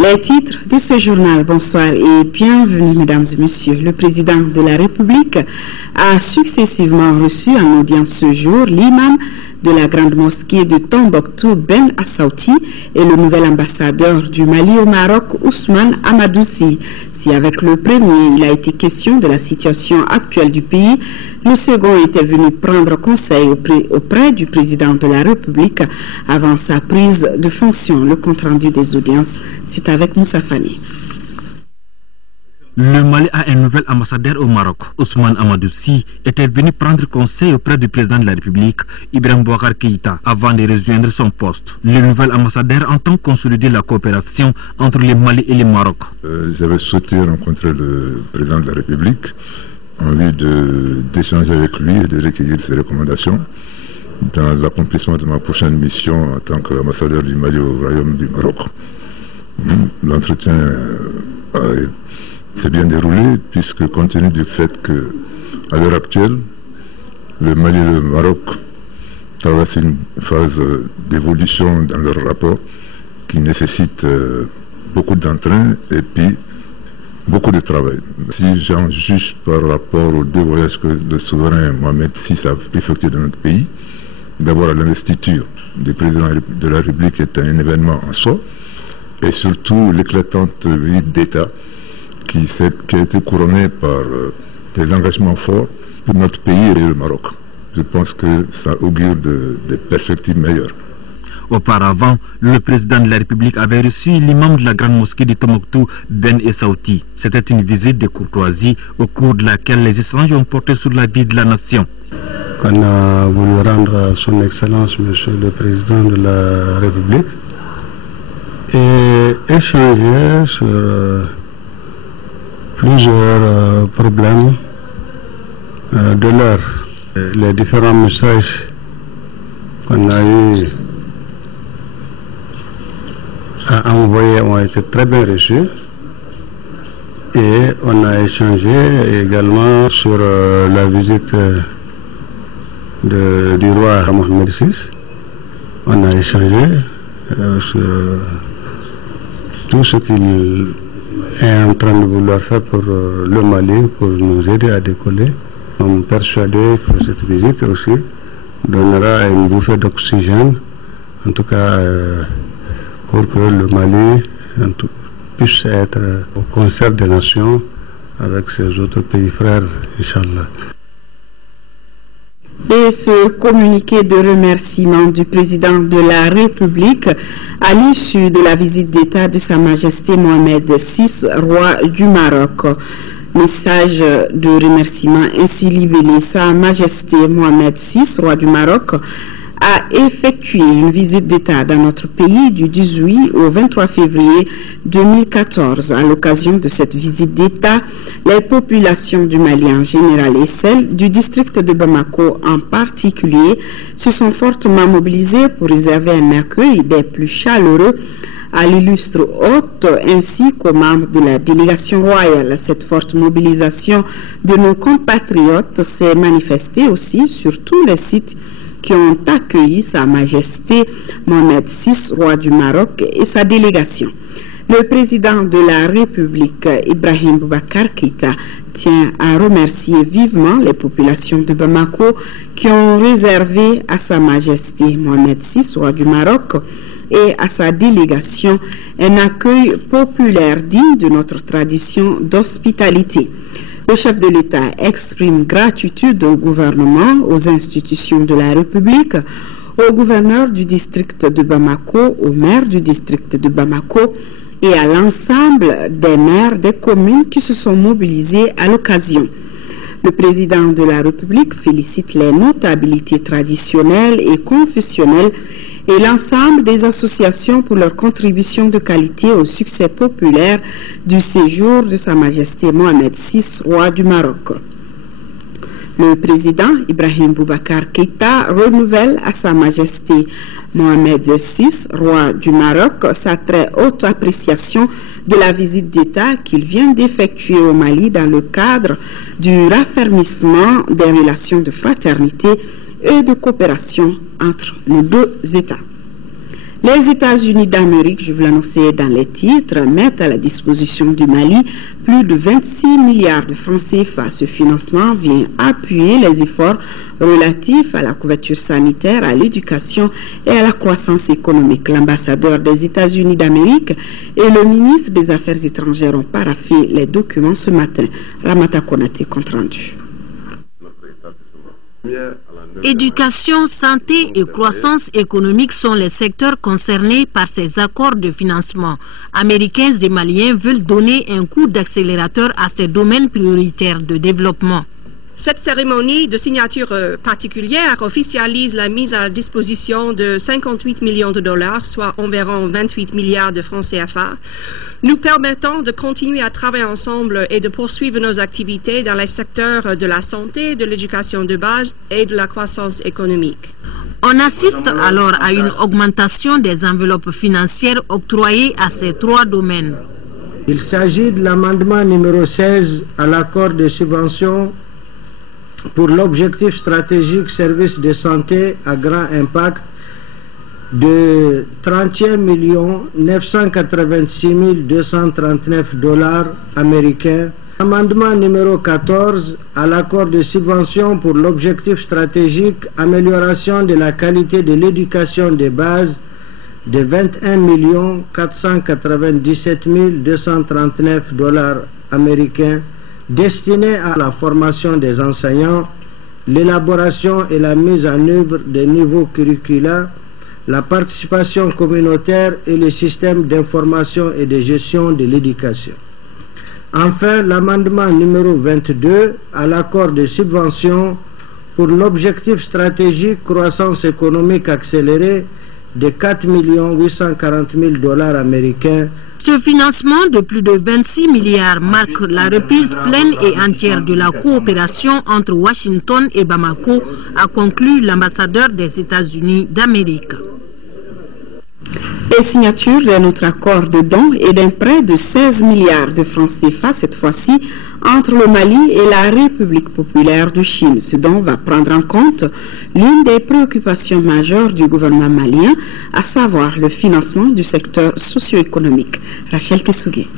Les titres de ce journal, bonsoir et bienvenue mesdames et messieurs. Le président de la République a successivement reçu en audience ce jour l'imam de la grande mosquée de Tombouctou, Ben Assauti, et le nouvel ambassadeur du Mali au Maroc, Ousmane Amadoussi. Si avec le premier, il a été question de la situation actuelle du pays, le second était venu prendre conseil auprès du président de la République avant sa prise de fonction. Le compte-rendu des audiences, c'est avec Moussa Fani. Le Mali a un nouvel ambassadeur au Maroc. Ousmane Amadoussi était venu prendre conseil auprès du président de la République, Ibrahim Boubacar Keïta, avant de rejoindre son poste. Le nouvel ambassadeur entend consolider la coopération entre le Mali et le Maroc. J'avais souhaité rencontrer le président de la République en vue d'échanger avec lui et de recueillir ses recommandations dans l'accomplissement de ma prochaine mission en tant qu'ambassadeur du Mali au Royaume du Maroc. L'entretien s'est bien déroulé puisque compte tenu du fait que à l'heure actuelle le Mali et le Maroc traversent une phase d'évolution dans leur rapport qui nécessite beaucoup d'entrain et puis beaucoup de travail. Si j'en juge par rapport aux deux voyages que le souverain Mohamed VI a effectués dans notre pays, d'abord l'investiture du président de la République est un événement en soi, et surtout l'éclatante visite d'État qui a été couronnée par des engagements forts pour notre pays et le Maroc. Je pense que ça augure des perspectives meilleures. Auparavant, le président de la République avait reçu l'imam de la grande mosquée de Tombouctou, Ben Assauti. C'était une visite de courtoisie au cours de laquelle les échanges ont porté sur la vie de la nation. On a voulu rendre à son excellence, monsieur le président de la République, et échanger sur plusieurs problèmes de l'heure. Les différents messages qu'on a eu à envoyer ont été très bien reçus et on a échangé également sur la visite du roi Mohamed VI. On a échangé sur tout ce qu'il est en train de vouloir faire pour le Mali, pour nous aider à décoller. Nous sommes persuadés que cette visite aussi donnera une bouffée d'oxygène, en tout cas pour que le Mali puisse être au concert des nations avec ses autres pays frères, Inch'Allah. Et ce communiqué de remerciement du président de la République à l'issue de la visite d'État de Sa Majesté Mohamed VI, roi du Maroc. Message de remerciement ainsi libellé. Sa Majesté Mohamed VI, roi du Maroc, a effectué une visite d'État dans notre pays du 18 au 23 février 2014. À l'occasion de cette visite d'État, les populations du Mali en général et celles du district de Bamako en particulier se sont fortement mobilisées pour réserver un accueil des plus chaleureux à l'illustre hôte ainsi qu'aux membres de la délégation royale. Cette forte mobilisation de nos compatriotes s'est manifestée aussi sur tous les sites qui ont accueilli Sa Majesté Mohamed VI, roi du Maroc, et sa délégation. Le président de la République, Ibrahim Boubacar Keïta, tient à remercier vivement les populations de Bamako qui ont réservé à Sa Majesté Mohamed VI, roi du Maroc, et à sa délégation un accueil populaire digne de notre tradition d'hospitalité. Le chef de l'État exprime gratitude au gouvernement, aux institutions de la République, au gouverneur du district de Bamako, au maire du district de Bamako et à l'ensemble des maires des communes qui se sont mobilisés à l'occasion. Le président de la République félicite les notabilités traditionnelles et confessionnelles et l'ensemble des associations pour leur contribution de qualité au succès populaire du séjour de Sa Majesté Mohamed VI, roi du Maroc. Le président Ibrahim Boubacar Keïta renouvelle à Sa Majesté Mohamed VI, roi du Maroc, sa très haute appréciation de la visite d'État qu'il vient d'effectuer au Mali dans le cadre du raffermissement des relations de fraternité et de coopération entre nos deux États. Les États-Unis d'Amérique, je vous l'annonçais dans les titres, mettent à la disposition du Mali plus de 26 milliards de francs CFA. Ce financement vient appuyer les efforts relatifs à la couverture sanitaire, à l'éducation et à la croissance économique. L'ambassadeur des États-Unis d'Amérique et le ministre des Affaires étrangères ont paraphé les documents ce matin. Ramata Konate, compte rendu. Éducation, santé et croissance économique sont les secteurs concernés par ces accords de financement. Américains et Maliens veulent donner un coup d'accélérateur à ces domaines prioritaires de développement. Cette cérémonie de signature particulière officialise la mise à disposition de 58 millions de dollars, soit environ 28 milliards de francs CFA, nous permettant de continuer à travailler ensemble et de poursuivre nos activités dans les secteurs de la santé, de l'éducation de base et de la croissance économique. On assiste alors à une augmentation des enveloppes financières octroyées à ces trois domaines. Il s'agit de l'amendement numéro 16 à l'accord de subvention pour l'objectif stratégique service de santé à grand impact de 31 986 239 dollars américains. Amendement numéro 14 à l'accord de subvention pour l'objectif stratégique amélioration de la qualité de l'éducation de base de 21 497 239 dollars américains destiné à la formation des enseignants, l'élaboration et la mise en œuvre des nouveaux curricula, la participation communautaire et les systèmes d'information et de gestion de l'éducation. Enfin, l'amendement numéro 22 à l'accord de subvention pour l'objectif stratégique croissance économique accélérée de 4 840 000 dollars américains. Ce financement de plus de 26 milliards marque la reprise pleine et entière de la coopération entre Washington et Bamako, a conclu l'ambassadeur des États-Unis d'Amérique. Et signature d'un autre accord de don et d'un prêt de 16 milliards de francs CFA, cette fois-ci, entre le Mali et la République populaire de Chine. Ce don va prendre en compte l'une des préoccupations majeures du gouvernement malien, à savoir le financement du secteur socio-économique. Rachel Tessougué.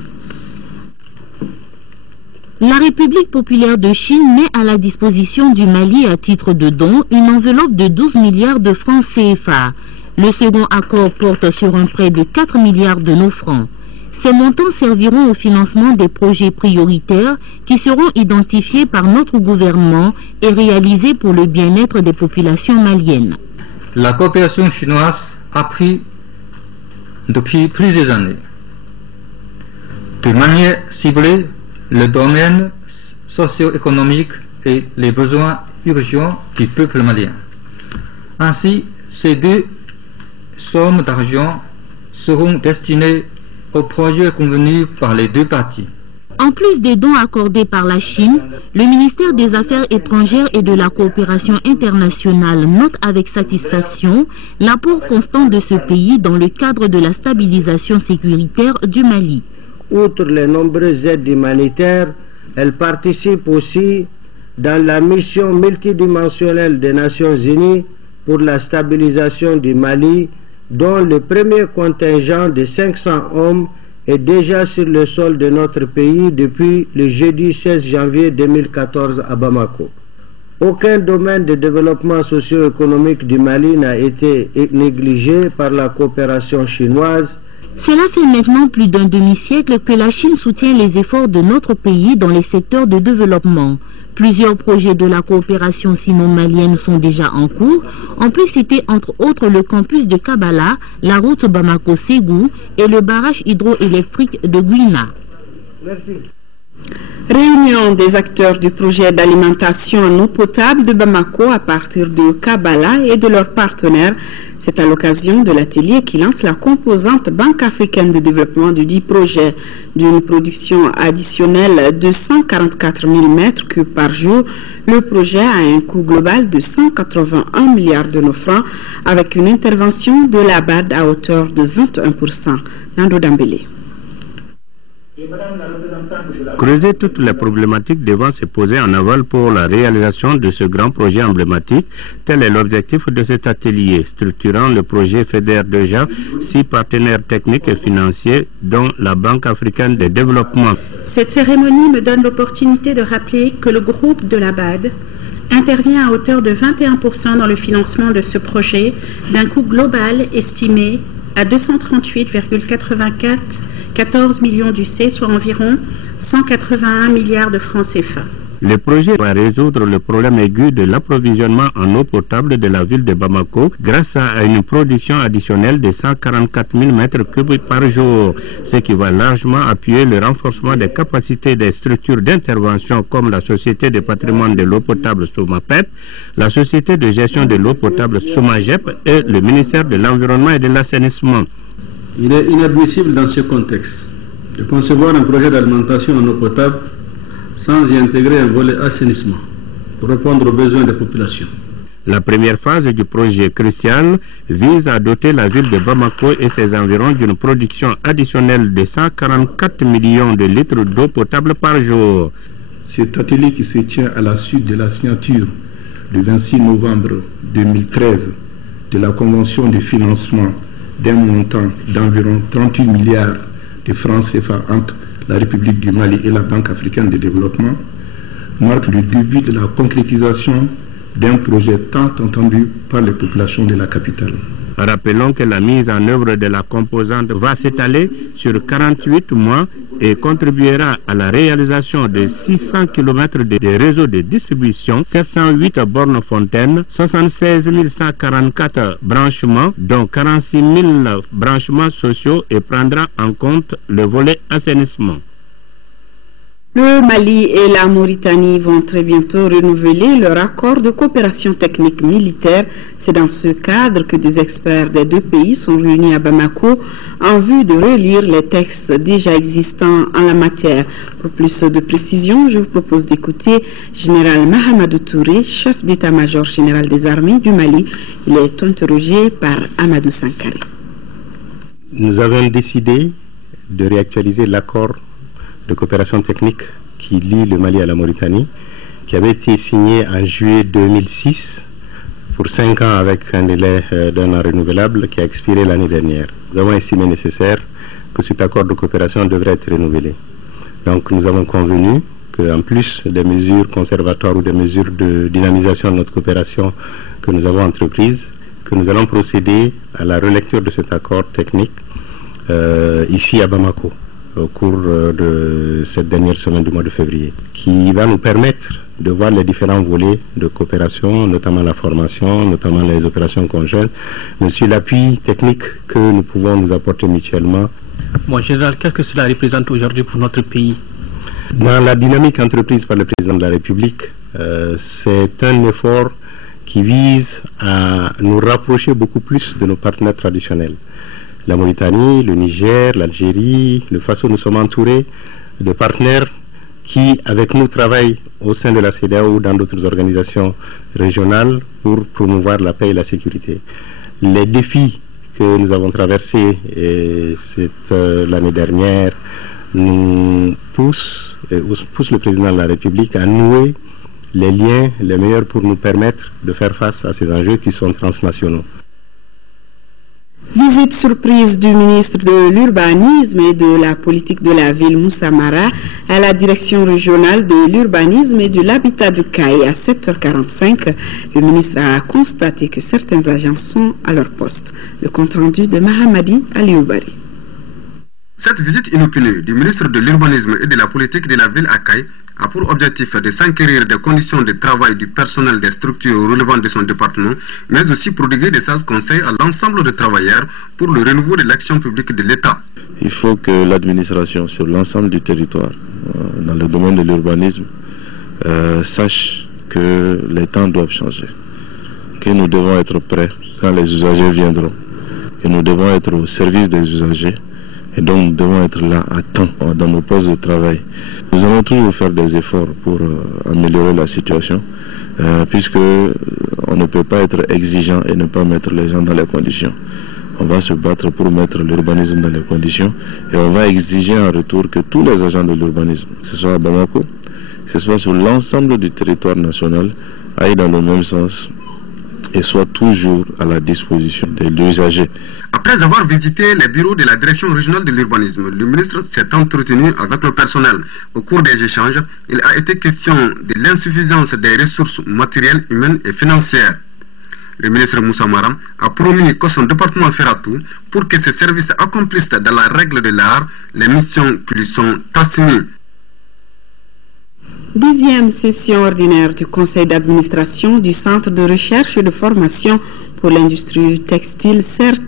La République populaire de Chine met à la disposition du Mali à titre de don une enveloppe de 12 milliards de francs CFA. Le second accord porte sur un prêt de 4 milliards de nos francs. Ces montants serviront au financement des projets prioritaires qui seront identifiés par notre gouvernement et réalisés pour le bien-être des populations maliennes. La coopération chinoise a pris depuis plusieurs années, de manière ciblée, le domaine socio-économique et les besoins urgents du peuple malien. Ainsi, ces deux sommes d'argent seront destinées aux projets convenus par les deux parties. En plus des dons accordés par la Chine, le ministère des Affaires étrangères et de la coopération internationale note avec satisfaction l'apport constant de ce pays dans le cadre de la stabilisation sécuritaire du Mali. Outre les nombreuses aides humanitaires, elle participe aussi dans la mission multidimensionnelle des Nations Unies pour la stabilisation du Mali, dont le premier contingent de 500 hommes est déjà sur le sol de notre pays depuis le jeudi 16 janvier 2014 à Bamako. Aucun domaine de développement socio-économique du Mali n'a été négligé par la coopération chinoise. Cela fait maintenant plus d'un demi-siècle que la Chine soutient les efforts de notre pays dans les secteurs de développement. Plusieurs projets de la coopération sino-malienne sont déjà en cours. On peut citer entre autres le campus de Kabala, la route Bamako-Ségou et le barrage hydroélectrique de Guina. Merci. Réunion des acteurs du projet d'alimentation en eau potable de Bamako à partir de Kabala et de leurs partenaires. C'est à l'occasion de l'atelier qui lance la composante Banque africaine de développement du dit projet. D'une production additionnelle de 144 000 mètres cubes par jour, le projet a un coût global de 181 milliards de nos francs avec une intervention de la BAD à hauteur de 21%. Nando Dambélé. Creuser toutes les problématiques devant se poser en aval pour la réalisation de ce grand projet emblématique, tel est l'objectif de cet atelier. Structurant le projet fédère déjà 6 partenaires techniques et financiers, dont la Banque africaine de développement. Cette cérémonie me donne l'opportunité de rappeler que le groupe de la BAD intervient à hauteur de 21% dans le financement de ce projet, d'un coût global estimé à 238,14 millions d'UC, soit environ 181 milliards de francs CFA. Le projet va résoudre le problème aigu de l'approvisionnement en eau potable de la ville de Bamako grâce à une production additionnelle de 144 000 m3 par jour, ce qui va largement appuyer le renforcement des capacités des structures d'intervention comme la Société de patrimoine de l'eau potable SOMAPEP, la Société de gestion de l'eau potable SOMAGEP et le ministère de l'Environnement et de l'Assainissement. Il est inadmissible dans ce contexte de concevoir un projet d'alimentation en eau potable sans y intégrer un volet assainissement pour répondre aux besoins des populations. La première phase du projet crucial vise à doter la ville de Bamako et ses environs d'une production additionnelle de 144 millions de litres d'eau potable par jour. Cet atelier qui se tient à la suite de la signature le 26 novembre 2013 de la convention de financement d'un montant d'environ 38 milliards de francs CFA entre la République du Mali et la Banque africaine de développement marque le début de la concrétisation d'un projet tant entendu par les populations de la capitale. Rappelons que la mise en œuvre de la composante va s'étaler sur 48 mois et contribuera à la réalisation de 600 km de réseaux de distribution, 708 bornes fontaines, 76 144 branchements, dont 46 000 branchements sociaux et prendra en compte le volet assainissement. Le Mali et la Mauritanie vont très bientôt renouveler leur accord de coopération technique militaire. C'est dans ce cadre que des experts des deux pays sont réunis à Bamako en vue de relire les textes déjà existants en la matière. Pour plus de précision, je vous propose d'écouter Général Mahamadou Touré, chef d'état-major général des armées du Mali. Il est interrogé par Amadou Sankari. Nous avons décidé de réactualiser l'accord de coopération technique qui lie le Mali à la Mauritanie, qui avait été signé en juillet 2006 pour 5 ans avec un délai d'un an renouvelable qui a expiré l'année dernière. Nous avons estimé nécessaire que cet accord de coopération devrait être renouvelé. Donc nous avons convenu qu'en plus des mesures conservatoires ou des mesures de dynamisation de notre coopération que nous avons entreprises, que nous allons procéder à la relecture de cet accord technique ici à Bamako, au cours de cette dernière semaine du mois de février, qui va nous permettre de voir les différents volets de coopération, notamment la formation, notamment les opérations conjointes, mais aussi l'appui technique que nous pouvons nous apporter mutuellement. Bon, Général, qu'est-ce que cela représente aujourd'hui pour notre pays? Dans la dynamique entreprise par le président de la République, c'est un effort qui vise à nous rapprocher beaucoup plus de nos partenaires traditionnels. La Mauritanie, le Niger, l'Algérie, le Faso, nous sommes entourés de partenaires qui, avec nous, travaillent au sein de la CEDEAO ou dans d'autres organisations régionales pour promouvoir la paix et la sécurité. Les défis que nous avons traversés l'année dernière nous poussent le président de la République à nouer les liens les meilleurs pour nous permettre de faire face à ces enjeux qui sont transnationaux. Visite surprise du ministre de l'Urbanisme et de la politique de la ville Moussa Mara à la direction régionale de l'urbanisme et de l'habitat de Caille à 7h45. Le ministre a constaté que certains agents sont à leur poste. Le compte rendu de Mahamadi Alioubari. Cette visite inopinée du ministre de l'Urbanisme et de la politique de la ville à Caille a pour objectif de s'enquérir des conditions de travail du personnel des structures relevant de son département, mais aussi prodiguer des sages conseils à l'ensemble des travailleurs pour le renouveau de l'action publique de l'État. Il faut que l'administration sur l'ensemble du territoire, dans le domaine de l'urbanisme, sache que les temps doivent changer, que nous devons être prêts quand les usagers viendront, que nous devons être au service des usagers. Et donc nous devons être là à temps dans nos postes de travail. Nous allons toujours faire des efforts pour améliorer la situation, puisque on ne peut pas être exigeant et ne pas mettre les gens dans les conditions. On va se battre pour mettre l'urbanisme dans les conditions et on va exiger en retour que tous les agents de l'urbanisme, que ce soit à Bamako, que ce soit sur l'ensemble du territoire national, aillent dans le même sens et soient toujours à la disposition des usagers. Après avoir visité les bureaux de la direction régionale de l'urbanisme, le ministre s'est entretenu avec le personnel. Au cours des échanges, il a été question de l'insuffisance des ressources matérielles, humaines et financières. Le ministre Moussa Maram a promis que son département fera tout pour que ses services accomplissent dans la règle de l'art les missions qui lui sont assignées. 10e session ordinaire du conseil d'administration du centre de recherche et de formation pour l'industrie textile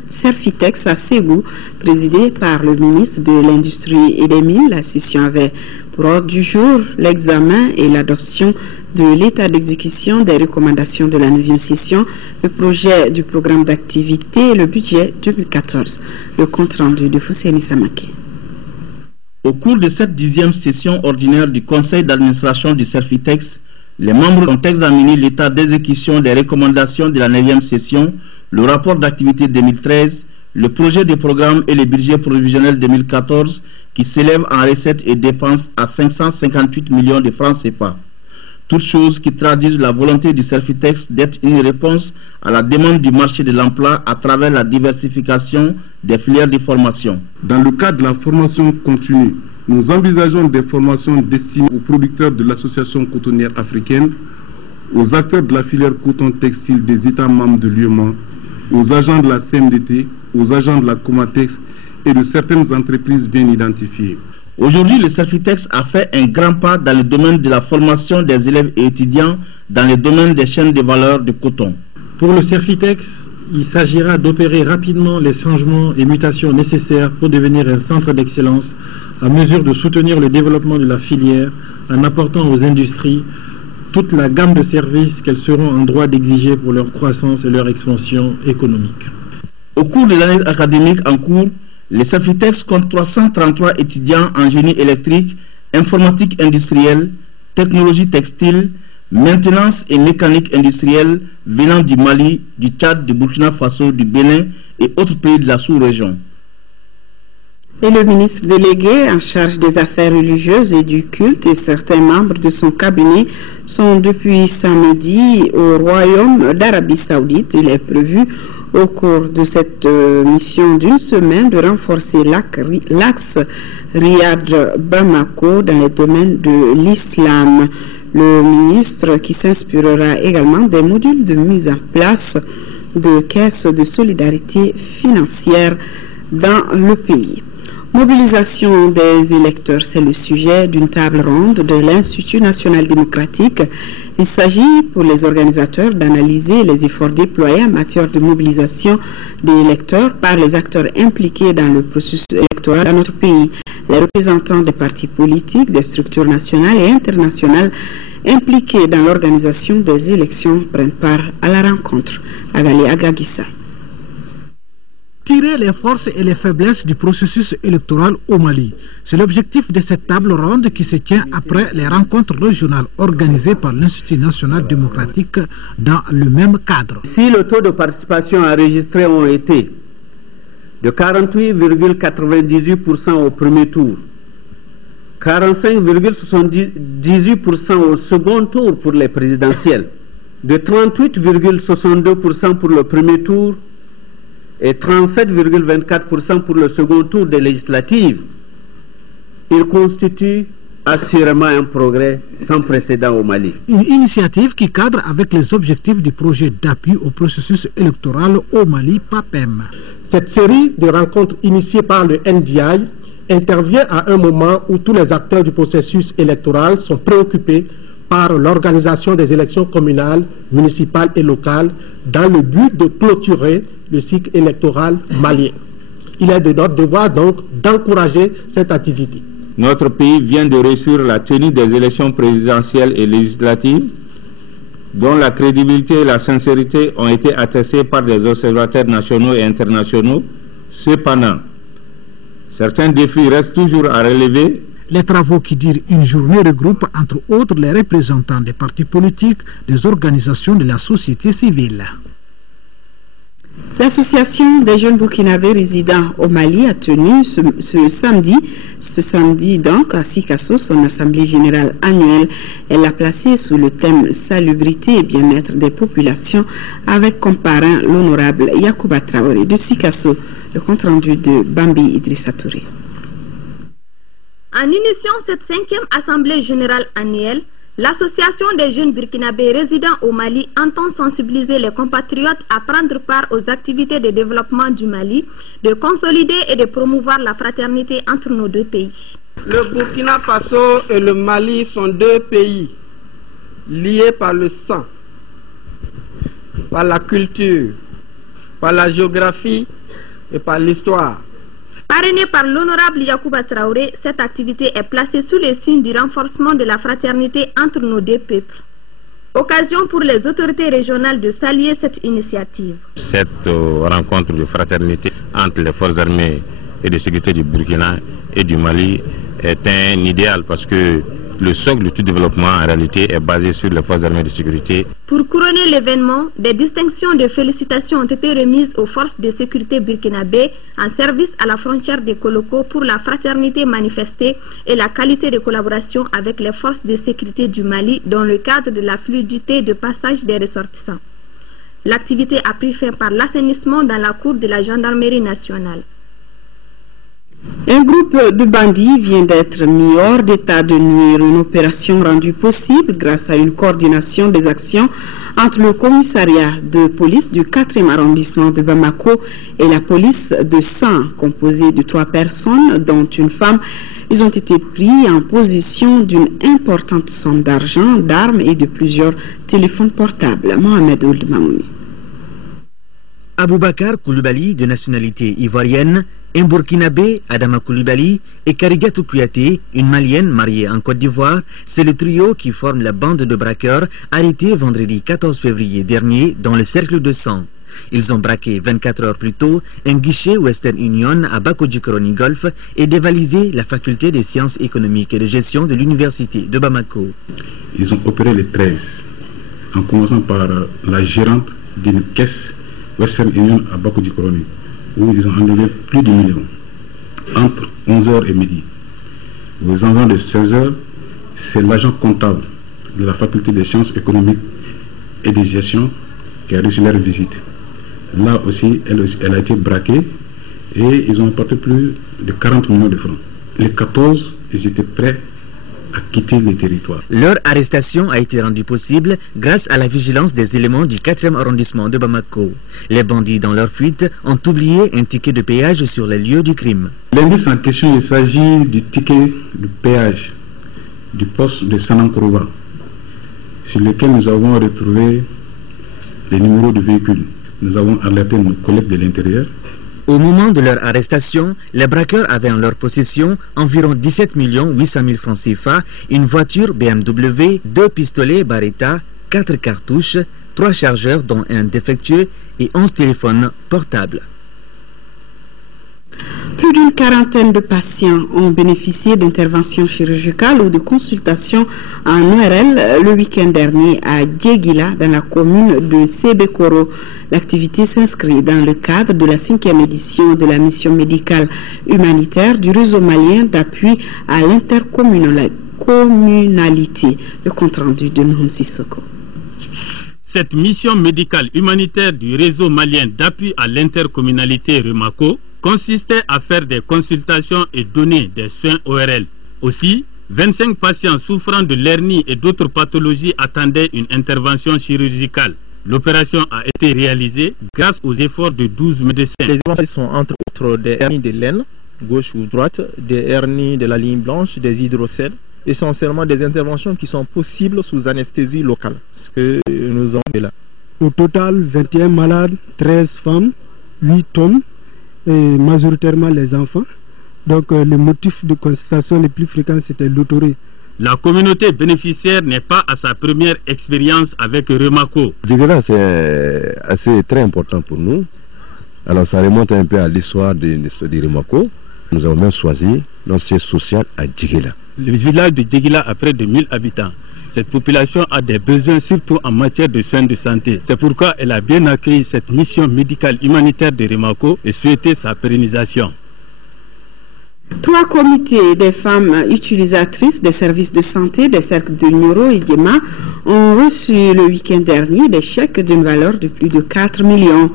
Serfitex à Ségou, présidée par le ministre de l'Industrie et des Mines. La session avait pour ordre du jour l'examen et l'adoption de l'état d'exécution des recommandations de la 9e session, le projet du programme d'activité et le budget 2014. Le compte rendu de Fousséni Samake. Au cours de cette 10e session ordinaire du conseil d'administration du Serfitex, les membres ont examiné l'état d'exécution des recommandations de la 9e session, le rapport d'activité 2013, le projet de programme et le budget prévisionnel 2014 qui s'élève en recettes et dépenses à 558 millions de francs CFA. Toutes choses qui traduisent la volonté du Serfitex d'être une réponse à la demande du marché de l'emploi à travers la diversification des filières de formation. Dans le cadre de la formation continue, nous envisageons des formations destinées aux producteurs de l'association cotonnière africaine, aux acteurs de la filière coton textile des États membres de l'UEMOA, aux agents de la CMDT, aux agents de la Comatex et de certaines entreprises bien identifiées. Aujourd'hui, le Serfitex a fait un grand pas dans le domaine de la formation des élèves et étudiants dans le domaine des chaînes de valeur de coton. Pour le Serfitex, il s'agira d'opérer rapidement les changements et mutations nécessaires pour devenir un centre d'excellence à mesure de soutenir le développement de la filière en apportant aux industries toute la gamme de services qu'elles seront en droit d'exiger pour leur croissance et leur expansion économique. Au cours de l'année académique en cours, le Serfitex compte 333 étudiants en génie électrique, informatique industrielle, technologie textile, maintenance et mécanique industrielle venant du Mali, du Tchad, du Burkina Faso, du Bénin et autres pays de la sous-région. Et le ministre délégué en charge des affaires religieuses et du culte et certains membres de son cabinet sont depuis samedi au Royaume d'Arabie Saoudite. Il est prévu au cours de cette mission d'une semaine de renforcer l'axe Riyad-Bamako dans les domaines de l'islam. Le ministre qui s'inspirera également des modules de mise en place de caisses de solidarité financière dans le pays. Mobilisation des électeurs, c'est le sujet d'une table ronde de l'Institut national démocratique. Il s'agit pour les organisateurs d'analyser les efforts déployés en matière de mobilisation des électeurs par les acteurs impliqués dans le processus électoral dans notre pays. Les représentants des partis politiques, des structures nationales et internationales impliqués dans l'organisation des élections prennent part à la rencontre. Agali Agagissa. Tirer les forces et les faiblesses du processus électoral au Mali. C'est l'objectif de cette table ronde qui se tient après les rencontres régionales organisées par l'Institut national démocratique dans le même cadre. Si le taux de participation enregistré ont été de 48,98% au premier tour, 45,78% au second tour pour les présidentielles, de 38,62% pour le premier tour, et 37,24% pour le second tour des législatives, il constitue assurément un progrès sans précédent au Mali. Une initiative qui cadre avec les objectifs du projet d'appui au processus électoral au Mali, PAPEM. Cette série de rencontres initiées par le NDI intervient à un moment où tous les acteurs du processus électoral sont préoccupés par l'organisation des élections communales, municipales et locales dans le but de clôturer le cycle électoral malien. Il est de notre devoir donc d'encourager cette activité. Notre pays vient de réussir la tenue des élections présidentielles et législatives dont la crédibilité et la sincérité ont été attestées par des observateurs nationaux et internationaux. Cependant, certains défis restent toujours à relever. Les travaux qui durent une journée regroupent entre autres les représentants des partis politiques, des organisations de la société civile. L'association des jeunes burkinabés résidant au Mali a tenu ce samedi donc à Sikasso son assemblée générale annuelle. Elle l'a placée sous le thème salubrité et bien-être des populations avec comme parrain l'honorable Yacouba Traoré de Sikasso. Le compte rendu de Bambi Idrissa Touré. En initiant cette 5e assemblée générale annuelle, l'association des jeunes burkinabés résidant au Mali entend sensibiliser les compatriotes à prendre part aux activités de développement du Mali, de consolider et de promouvoir la fraternité entre nos deux pays. Le Burkina Faso et le Mali sont deux pays liés par le sang, par la culture, par la géographie et par l'histoire. Parrainée par l'honorable Yacouba Traoré, cette activité est placée sous les signes du renforcement de la fraternité entre nos deux peuples. Occasion pour les autorités régionales de saluer cette initiative. Cette rencontre de fraternité entre les forces armées et de sécurité du Burkina et du Mali est un idéal parce que le socle de tout développement en réalité est basé sur les forces armées de sécurité. Pour couronner l'événement, des distinctions de félicitations ont été remises aux forces de sécurité burkinabées en service à la frontière des Koloko pour la fraternité manifestée et la qualité de collaboration avec les forces de sécurité du Mali dans le cadre de la fluidité de passage des ressortissants. L'activité a pris fin par l'assainissement dans la cour de la gendarmerie nationale. Un groupe de bandits vient d'être mis hors d'état de nuire, une opération rendue possible grâce à une coordination des actions entre le commissariat de police du 4e arrondissement de Bamako et la police de San, composée de 3 personnes, dont une femme. Ils ont été pris en position d'une importante somme d'argent, d'armes et de plusieurs téléphones portables. Mohamed Ould Mamouni. Aboubakar Koulibaly, de nationalité ivoirienne, un Burkinabé, Adama Koulibaly, et Karigatou Kouyaté, une Malienne mariée en Côte d'Ivoire, c'est le trio qui forme la bande de braqueurs arrêtés vendredi 14 février dernier dans le cercle de San. Ils ont braqué 24 heures plus tôt un guichet Western Union à Bakodjikoroni Golf et dévalisé la faculté des sciences économiques et de gestion de l'université de Bamako. Ils ont opéré les 13, en commençant par la gérante d'une caisse Western Union à Bakodjikoroni, où ils ont enlevé plus de millions, entre 11h et midi. Aux environs de 16h, c'est l'agent comptable de la faculté des sciences économiques et de gestion qui a reçu leur visite. Là aussi, elle a été braquée et ils ont apporté plus de 40 millions de francs. Les 14, ils étaient prêts à quitter le territoire. Leur arrestation a été rendue possible grâce à la vigilance des éléments du 4e arrondissement de Bamako. Les bandits dans leur fuite ont oublié un ticket de péage sur les lieux du crime. L'indice en question, il s'agit du ticket de péage du poste de Sanankoroba, sur lequel nous avons retrouvé les numéros de véhicules. Nous avons alerté nos collègues de l'intérieur. Au moment de leur arrestation, les braqueurs avaient en leur possession environ 17 800 000 francs CFA, une voiture BMW, 2 pistolets Barretta, 4 cartouches, 3 chargeurs dont un défectueux et 11 téléphones portables. Plus d'une quarantaine de patients ont bénéficié d'interventions chirurgicales ou de consultations en ORL le week-end dernier à Djegila, dans la commune de Sebekoro. L'activité s'inscrit dans le cadre de la 5e édition de la mission médicale humanitaire du réseau malien d'appui à l'intercommunalité. Le compte rendu de Noum Sissoko. Cette mission médicale humanitaire du réseau malien d'appui à l'intercommunalité Remako consistait à faire des consultations et donner des soins ORL. Aussi, 25 patients souffrant de l'hernie et d'autres pathologies attendaient une intervention chirurgicale. L'opération a été réalisée grâce aux efforts de 12 médecins. Les interventions sont entre autres des hernies de l'aine, gauche ou droite, des hernies de la ligne blanche, des hydrocèles, essentiellement des interventions qui sont possibles sous anesthésie locale, ce que nous avons fait là. Au total, 21 malades, 13 femmes, 8 hommes, et majoritairement les enfants. Donc le motif de consultation le plus fréquent, c'était l'autoré. La communauté bénéficiaire n'est pas à sa première expérience avec Remako. Djegila, c'est très important pour nous. Alors ça remonte un peu à l'histoire de Remako. Nous avons même choisi notre siège social à Djegila. Le village de Djegila a près de 1000 habitants. Cette population a des besoins surtout en matière de soins de santé. C'est pourquoi elle a bien accueilli cette mission médicale humanitaire de Remako et souhaité sa pérennisation. 3 comités des femmes utilisatrices des services de santé des cercles de Nyoro et Diema ont reçu le week-end dernier des chèques d'une valeur de plus de 4 millions.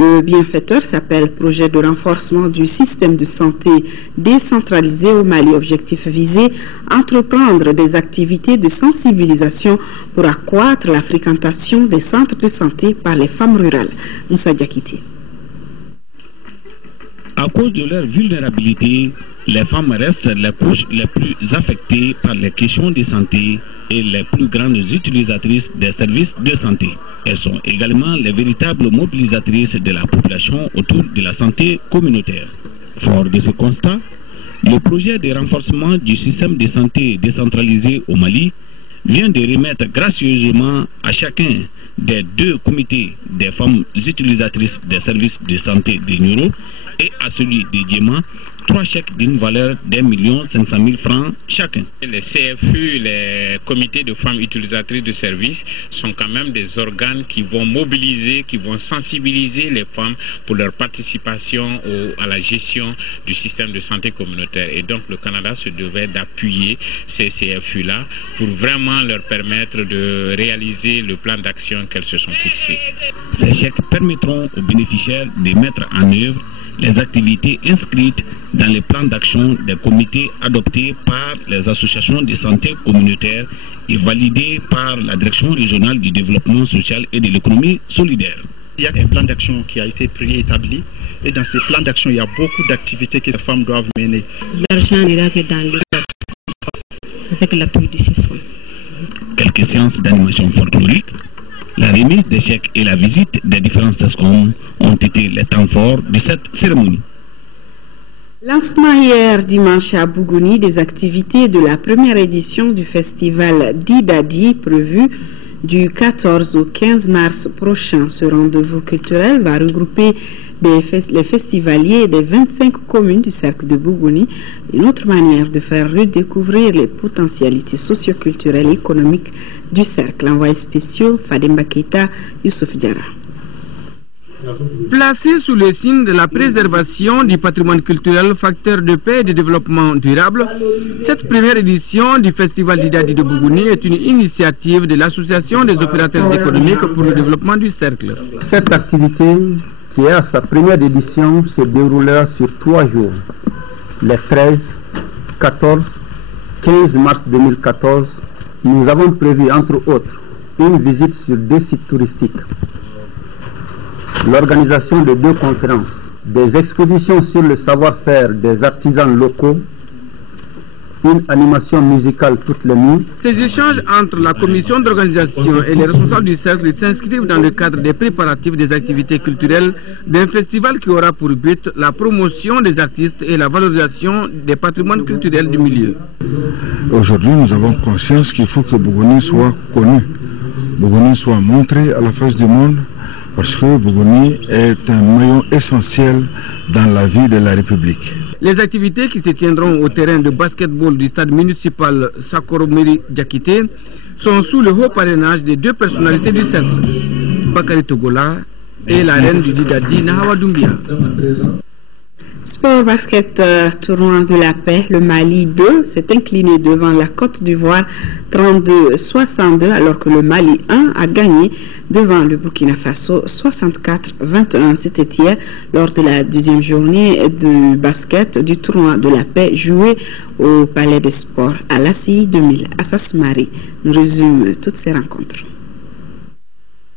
Le bienfaiteur s'appelle Projet de renforcement du système de santé décentralisé au Mali. Objectif visé, entreprendre des activités de sensibilisation pour accroître la fréquentation des centres de santé par les femmes rurales. Moussa Diakité. À cause de leur vulnérabilité, les femmes restent les couches les plus affectées par les questions de santé et les plus grandes utilisatrices des services de santé. Elles sont également les véritables mobilisatrices de la population autour de la santé communautaire. Fort de ce constat, le projet de renforcement du système de santé décentralisé au Mali vient de remettre gracieusement à chacun des 2 comités des femmes utilisatrices des services de santé de Nyoro et à celui de Diema 3 chèques d'une valeur d'1 500 000 francs chacun. Les CFU, les comités de femmes utilisatrices de services, sont quand même des organes qui vont mobiliser, qui vont sensibiliser les femmes pour leur participation à la gestion du système de santé communautaire. Et donc le Canada se devait d'appuyer ces CFU-là pour vraiment leur permettre de réaliser le plan d'action qu'elles se sont fixées. Ces chèques permettront aux bénéficiaires de mettre en œuvre les activités inscrites dans les plans d'action des comités adoptés par les associations de santé communautaire et validés par la direction régionale du développement social et de l'économie solidaire. Il y a un plan d'action qui a été préétabli et dans ces plans d'action, il y a beaucoup d'activités que les femmes doivent mener. L'argent n'ira que dans le avec l'appui du CESCOM. Quelques séances d'animation folklorique, la remise des chèques et la visite des différents CESCOM ont été les temps forts de cette cérémonie. Lancement hier dimanche à Bougouni des activités de la première édition du festival Didadi prévu du 14 au 15 mars prochain. Ce rendez-vous culturel va regrouper les festivaliers des 25 communes du cercle de Bougouni, une autre manière de faire redécouvrir les potentialités socioculturelles et économiques du cercle. Envoyé spécial Fademba Keita, Youssouf Diara. Placé sous le signe de la préservation du patrimoine culturel, facteur de paix et de développement durable, cette première édition du Festival Didadi de Bougouni est une initiative de l'Association des opérateurs économiques pour le développement du cercle. Cette activité, qui est à sa première édition, se déroulera sur 3 jours, les 13, 14, 15 mars 2014. Nous avons prévu, entre autres, une visite sur 2 sites touristiques, l'organisation de 2 conférences, des expositions sur le savoir-faire des artisans locaux, une animation musicale toutes les nuits. Ces échanges entre la commission d'organisation et les responsables du cercle s'inscrivent dans le cadre des préparatifs des activités culturelles d'un festival qui aura pour but la promotion des artistes et la valorisation des patrimoines culturels du milieu. Aujourd'hui, nous avons conscience qu'il faut que Bougouni soit connu, Bougouni soit montré à la face du monde, parce que Bougouni est un maillon essentiel dans la vie de la République. Les activités qui se tiendront au terrain de basketball du stade municipal Sakoromiri Diakité sont sous le haut parrainage des 2 personnalités du cercle, Bakary Togola et la reine du Didadi, Nahawa Doumbia. Sport basket tournoi de la paix, le Mali 2 s'est incliné devant la Côte d'Ivoire 32-62 alors que le Mali 1 a gagné devant le Burkina Faso 64-21. C'était hier lors de la 2e journée de basket du tournoi de la paix joué au Palais des Sports à l'ACI 2000 à Sassumari. Nous résume toutes ces rencontres.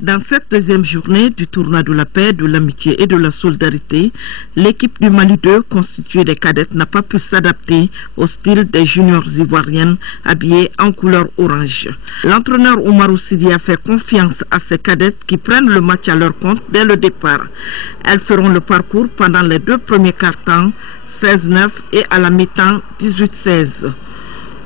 Dans cette 2e journée du tournoi de la paix, de l'amitié et de la solidarité, l'équipe du Mali 2, constituée des cadettes, n'a pas pu s'adapter au style des juniors ivoiriennes habillées en couleur orange. L'entraîneur Oumarou Sidi a fait confiance à ces cadettes qui prennent le match à leur compte dès le départ. Elles feront le parcours pendant les 2 premiers quarts-temps, 16-9 et à la mi-temps 18-16.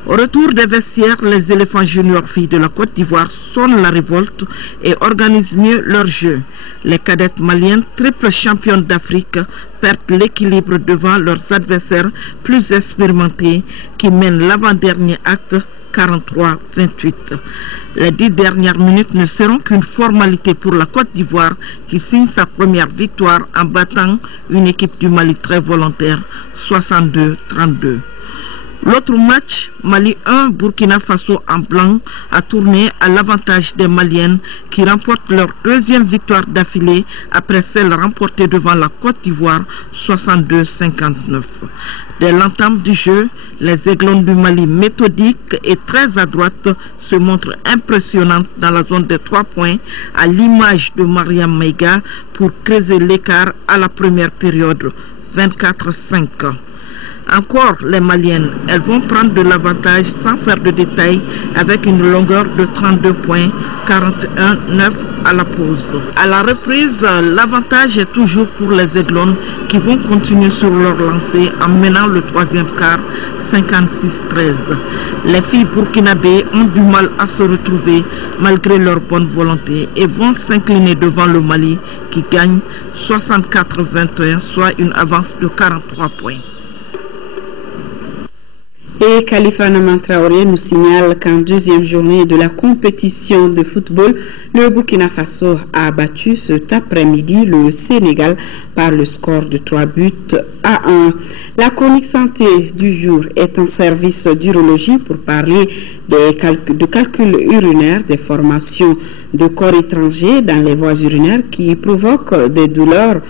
Au retour des vestiaires, les éléphants juniors filles de la Côte d'Ivoire sonnent la révolte et organisent mieux leur jeu. Les cadettes maliennes, triple championnes d'Afrique, perdent l'équilibre devant leurs adversaires plus expérimentés qui mènent l'avant-dernier acte 43-28. Les 10 dernières minutes ne seront qu'une formalité pour la Côte d'Ivoire qui signe sa première victoire en battant une équipe du Mali très volontaire 62-32. L'autre match, Mali 1, Burkina Faso en blanc, a tourné à l'avantage des Maliennes qui remportent leur deuxième victoire d'affilée après celle remportée devant la Côte d'Ivoire 62-59. Dès l'entame du jeu, les Aiglons du Mali méthodiques et très adroites se montrent impressionnantes dans la zone des 3 points à l'image de Mariam Maïga pour creuser l'écart à la première période 24-5. Encore les Maliennes, elles vont prendre de l'avantage sans faire de détails avec une longueur de 32 points, 41-9 à la pause. À la reprise, l'avantage est toujours pour les Aiglons qui vont continuer sur leur lancée en menant le troisième quart 56-13. Les filles burkinabées ont du mal à se retrouver malgré leur bonne volonté et vont s'incliner devant le Mali qui gagne 64-21, soit une avance de 43 points. Et Khalifa Naman Traoré nous signale qu'en deuxième journée de la compétition de football, le Burkina Faso a battu cet après-midi le Sénégal par le score de 3-1. La chronique santé du jour est en service d'urologie pour parler de calcul urinaire, des formations de corps étrangers dans les voies urinaires qui provoquent des douleurs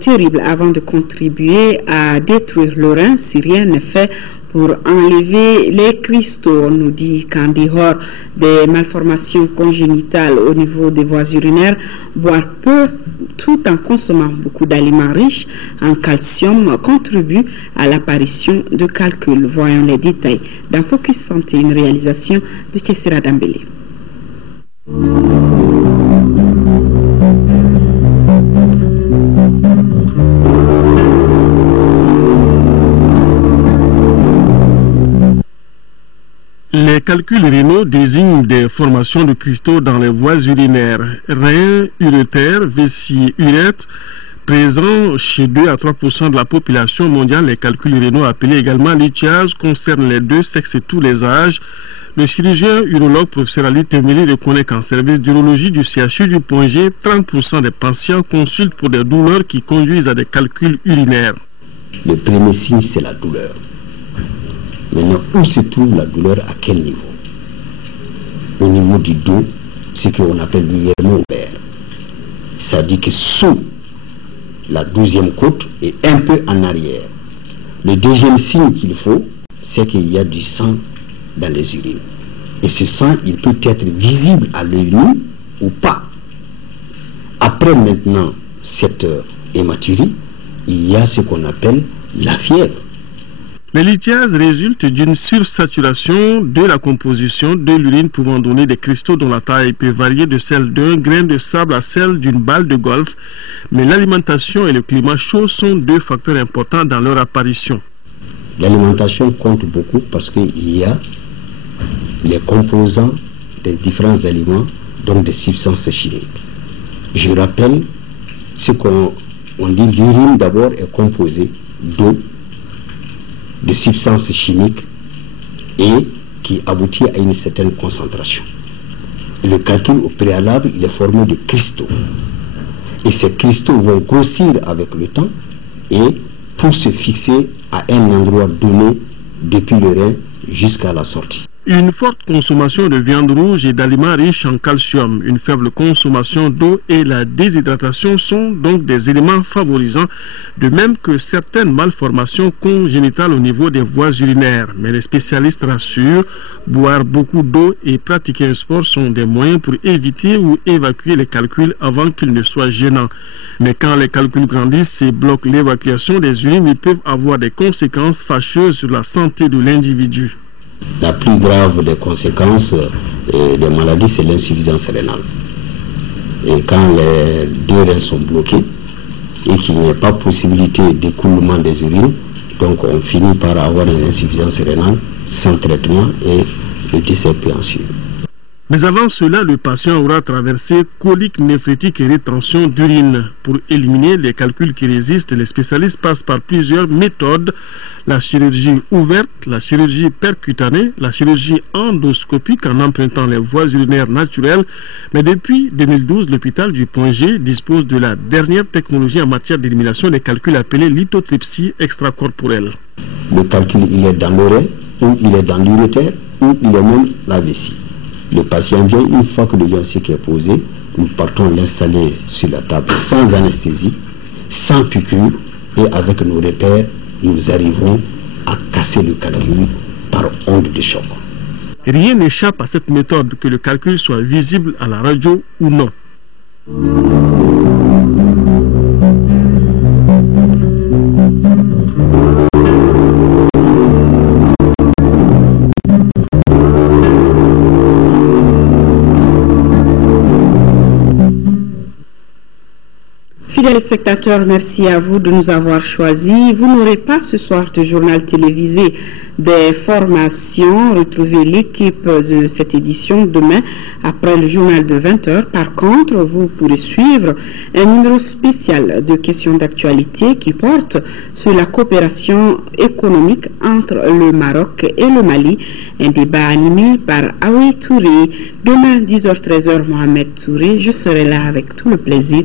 terribles avant de contribuer à détruire le rein si rien n'est fait pour enlever les cristaux. On nous dit qu'en dehors des malformations congénitales au niveau des voies urinaires, boire peu tout en consommant beaucoup d'aliments riches en calcium contribue à l'apparition de calculs. Voyons les détails dans Focus Santé, une réalisation de Tessira Dambélé. Les calculs rénaux désignent des formations de cristaux dans les voies urinaires, reins, urétères, vessie, urètre, présents chez 2 à 3% de la population mondiale. Les calculs rénaux, appelés également lithiase, concernent les deux sexes et tous les âges. Le chirurgien urologue professeur Ali Tembeli reconnaît qu'en service d'urologie du CHU du Point-G, 30% des patients consultent pour des douleurs qui conduisent à des calculs urinaires. Le premier signe, c'est la douleur. Maintenant, où se trouve la douleur, à quel niveau? Au niveau du dos, ce qu'on appelle vulgairement ouvert. Ça dit que sous la 12e côte et un peu en arrière. Le deuxième signe qu'il faut, c'est qu'il y a du sang dans les urines. Et ce sang, il peut être visible à l'œil nu ou pas. Après maintenant cette hématurie, il y a ce qu'on appelle la fièvre. Les lithiases résultent d'une sursaturation de la composition de l'urine pouvant donner des cristaux dont la taille peut varier de celle d'un grain de sable à celle d'une balle de golf. Mais l'alimentation et le climat chaud sont deux facteurs importants dans leur apparition. L'alimentation compte beaucoup parce qu'il y a les composants des différents aliments, donc des substances chimiques. Je rappelle ce qu'on dit, l'urine d'abord est composée d'eau, de substances chimiques et qui aboutit à une certaine concentration. Le calcul au préalable, il est formé de cristaux. Et ces cristaux vont grossir avec le temps et pour se fixer à un endroit donné depuis le rein jusqu'à la sortie. Une forte consommation de viande rouge et d'aliments riches en calcium, une faible consommation d'eau et la déshydratation sont donc des éléments favorisants, de même que certaines malformations congénitales au niveau des voies urinaires. Mais les spécialistes rassurent, boire beaucoup d'eau et pratiquer un sport sont des moyens pour éviter ou évacuer les calculs avant qu'ils ne soient gênants. Mais quand les calculs grandissent et bloquent l'évacuation des urines, ils peuvent avoir des conséquences fâcheuses sur la santé de l'individu. La plus grave des conséquences des maladies, c'est l'insuffisance rénale. Et quand les deux reins sont bloqués et qu'il n'y a pas possibilité d'écoulement des urines, donc on finit par avoir une insuffisance rénale sans traitement et le décès peut en suivre. Mais avant cela, le patient aura traversé colique néphrétique et rétention d'urine. Pour éliminer les calculs qui résistent, les spécialistes passent par plusieurs méthodes. La chirurgie ouverte, la chirurgie percutanée, la chirurgie endoscopique en empruntant les voies urinaires naturelles. Mais depuis 2012, l'hôpital du Point G dispose de la dernière technologie en matière d'élimination des calculs appelée lithotripsie extracorporelle. Le calcul, il est dans l'oreille, ou il est dans l'urétère, ou il est même la vessie. Le patient vient, une fois que le diagnostic est posé, nous partons l'installer sur la table sans anesthésie, sans piqûre, et avec nos repères, nous arrivons à casser le calcul par onde de choc. Rien n'échappe à cette méthode, que le calcul soit visible à la radio ou non. Fidèles spectateurs, merci à vous de nous avoir choisis. Vous n'aurez pas ce soir de journal télévisé des formations. Retrouvez l'équipe de cette édition demain après le journal de 20h. Par contre, vous pourrez suivre un numéro spécial de questions d'actualité qui porte sur la coopération économique entre le Maroc et le Mali. Un débat animé par Aoui Touré. Demain, 10h-13h, Mohamed Touré. Je serai là avec tout le plaisir